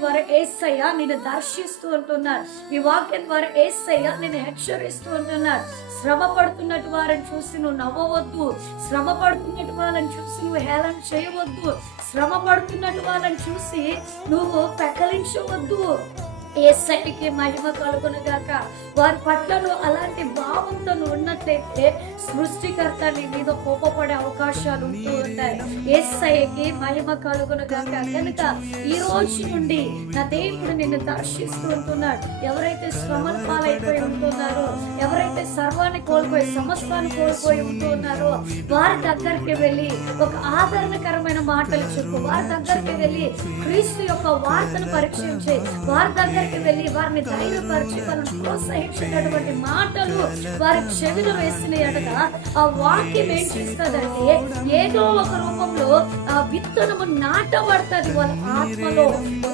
ద్వారా ఏసయ్య నేను దర్శిస్తూ ఉంటున్నారు ఈ వాక్యం ద్వారా ఏసయ్య నేను హెచ్చరిస్తూ ఉంటున్నారు శ్రమ పడుతున్నట్టు వారిని చూసి నువ్వు నవ్వవద్దు. శ్రమ పడుతున్నట్టు వాళ్ళని చూసి నువ్వు హేళన చేయవద్దు. శ్రమ పడుతున్నట్టు వాళ్ళని చూసి నువ్వు పెకలించవద్దు. ఏసైకి మహిమ కలుగునుగాక వారి పట్ల నువ్వు అలాంటి భావంతో ఉన్నట్లయితే సృష్టికర్త నీ మీద కోపపడే అవకాశాలు ఉంటూ ఉంటాయి. ఏసైకి మహిమ కలుగునుగాక. కనుక ఈ రోజు నుండి నా దేవుడు నిన్ను దర్శిస్తూ ఉంటున్నాడు. ఎవరైతే శ్రమల పాలైపోయి ఉంటున్నారో ఎవరైతే సర్వాన్ని కోల్పోయి సమస్తాన్ని కోల్పోయి ఉంటూ ఉన్నారో వారి దగ్గరికి వెళ్ళి ఒక ఆదరణకరమైన మాటలు చెప్పు. వారి దగ్గరికి వెళ్ళి క్రీస్తు యొక్క వార్తను పరీక్షించి. వారి దగ్గరికి వెళ్ళి వారిని ధైర్యపరిచి వారిని ప్రోత్సహించేటటువంటి మాటలు వారి చెవిలో వేసిన ఎడగా ఆ వాక్యం ఏం చేస్తుందంటే ఏదో ఒక రూపంలో విత్తనము నాటబడుతుంది వాళ్ళ ఆత్మలో.